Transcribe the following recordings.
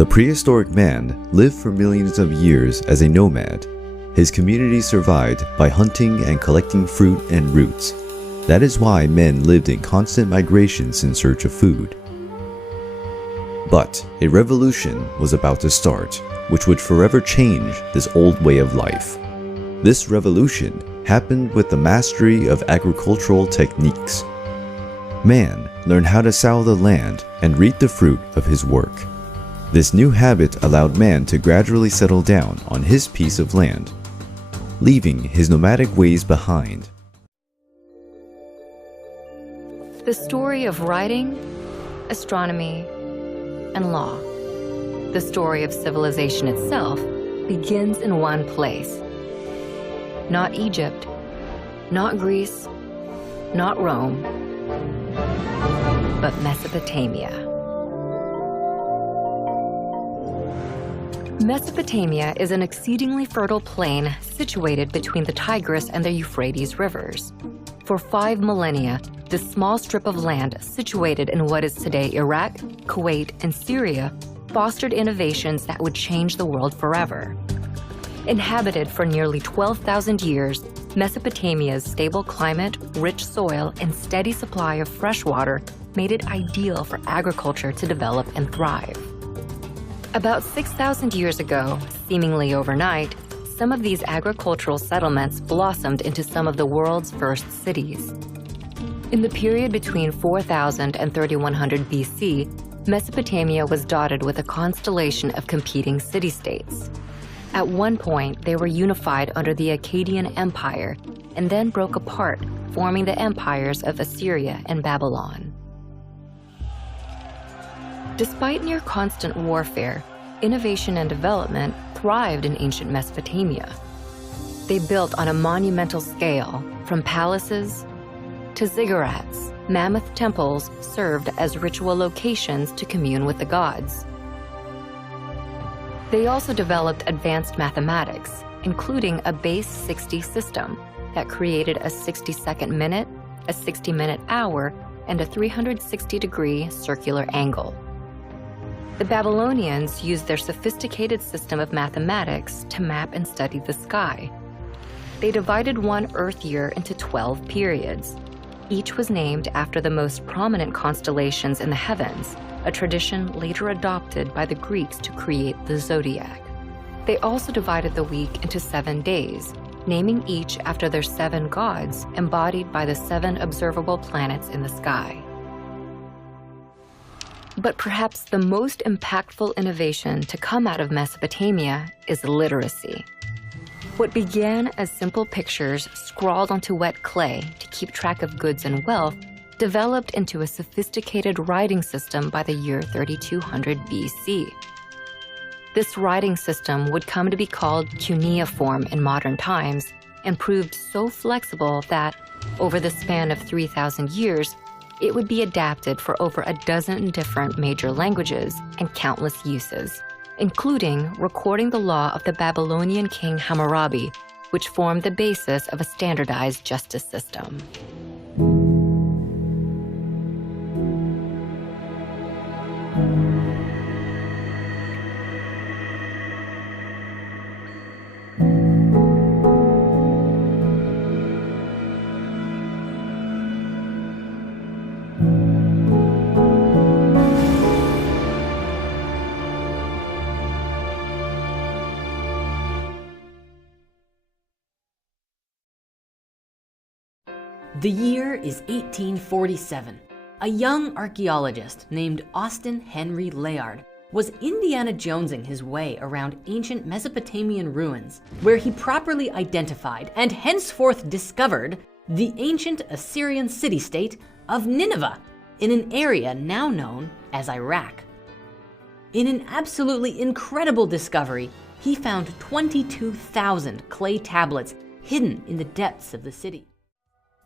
The prehistoric man lived for millions of years as a nomad. His community survived by hunting and collecting fruit and roots. That is why men lived in constant migrations in search of food. But a revolution was about to start, which would forever change this old way of life. This revolution happened with the mastery of agricultural techniques. Man learned how to sow the land and reap the fruit of his work. This new habit allowed man to gradually settle down on his piece of land, leaving his nomadic ways behind. The story of writing, astronomy, and law. The story of civilization itself begins in one place. Not Egypt, not Greece, not Rome, but Mesopotamia. Mesopotamia is an exceedingly fertile plain situated between the Tigris and the Euphrates rivers. For 5 millennia, this small strip of land situated in what is today Iraq, Kuwait, and Syria fostered innovations that would change the world forever. Inhabited for nearly 12,000 years, Mesopotamia's stable climate, rich soil, and steady supply of fresh water made it ideal for agriculture to develop and thrive. About 6,000 years ago, seemingly overnight, some of these agricultural settlements blossomed into some of the world's first cities. In the period between 4000 and 3100 BC, Mesopotamia was dotted with a constellation of competing city-states. At one point, they were unified under the Akkadian Empire and then broke apart, forming the empires of Assyria and Babylon. Despite near constant warfare, innovation and development thrived in ancient Mesopotamia. They built on a monumental scale, from palaces to ziggurats. Mammoth temples served as ritual locations to commune with the gods. They also developed advanced mathematics, including a base 60 system that created a 60-second minute, a 60-minute hour, and a 360-degree circular angle. The Babylonians used their sophisticated system of mathematics to map and study the sky. They divided one Earth year into 12 periods. Each was named after the most prominent constellations in the heavens, a tradition later adopted by the Greeks to create the zodiac. They also divided the week into 7 days, naming each after their 7 gods embodied by the 7 observable planets in the sky. But perhaps the most impactful innovation to come out of Mesopotamia is literacy. What began as simple pictures scrawled onto wet clay to keep track of goods and wealth developed into a sophisticated writing system by the year 3200 BC. This writing system would come to be called cuneiform in modern times and proved so flexible that, over the span of 3,000 years, it would be adapted for over a dozen different major languages and countless uses, including recording the law of the Babylonian king Hammurabi, which formed the basis of a standardized justice system. The year is 1847. A young archaeologist named Austin Henry Layard was Indiana Jonesing his way around ancient Mesopotamian ruins, where he properly identified and henceforth discovered the ancient Assyrian city-state of Nineveh in an area now known as Iraq. In an absolutely incredible discovery, he found 22,000 clay tablets hidden in the depths of the city.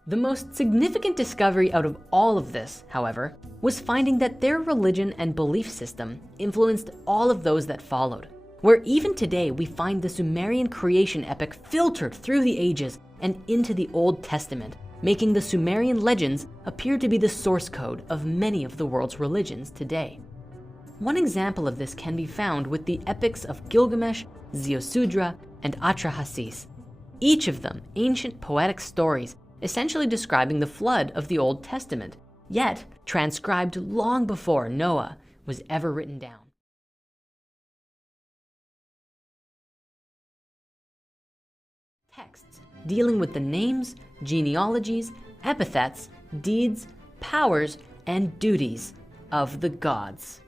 The most significant discovery out of all of this, however, was finding that their religion and belief system influenced all of those that followed, where even today we find the Sumerian creation epic filtered through the ages and into the Old Testament, making the Sumerian legends appear to be the source code of many of the world's religions today. One example of this can be found with the epics of Gilgamesh, Ziusudra, and Atrahasis. Each of them ancient poetic stories essentially describing the flood of the Old Testament, yet transcribed long before Noah was ever written down. Texts dealing with the names, genealogies, epithets, deeds, powers, and duties of the gods.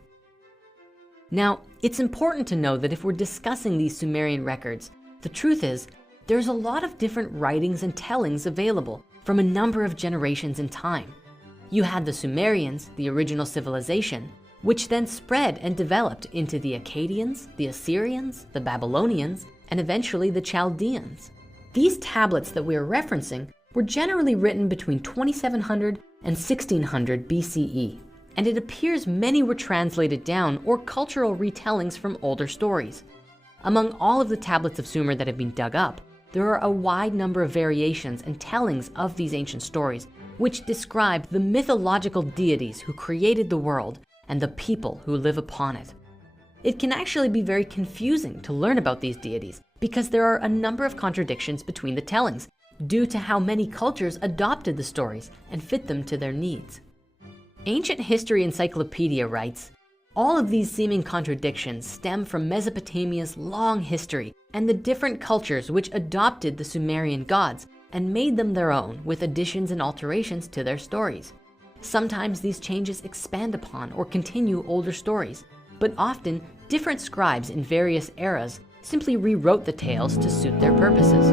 Now, it's important to know that if we're discussing these Sumerian records, the truth is there's a lot of different writings and tellings available from a number of generations in time. You had the Sumerians, the original civilization, which then spread and developed into the Akkadians, the Assyrians, the Babylonians, and eventually the Chaldeans. These tablets that we are referencing were generally written between 2700 and 1600 BCE, and it appears many were translated down or cultural retellings from older stories. Among all of the tablets of Sumer that have been dug up, there are a wide number of variations and tellings of these ancient stories, which describe the mythological deities who created the world and the people who live upon it. It can actually be very confusing to learn about these deities because there are a number of contradictions between the tellings due to how many cultures adopted the stories and fit them to their needs. Ancient History Encyclopedia writes, all of these seeming contradictions stem from Mesopotamia's long history and the different cultures which adopted the Sumerian gods and made them their own with additions and alterations to their stories. Sometimes these changes expand upon or continue older stories, but often different scribes in various eras simply rewrote the tales to suit their purposes.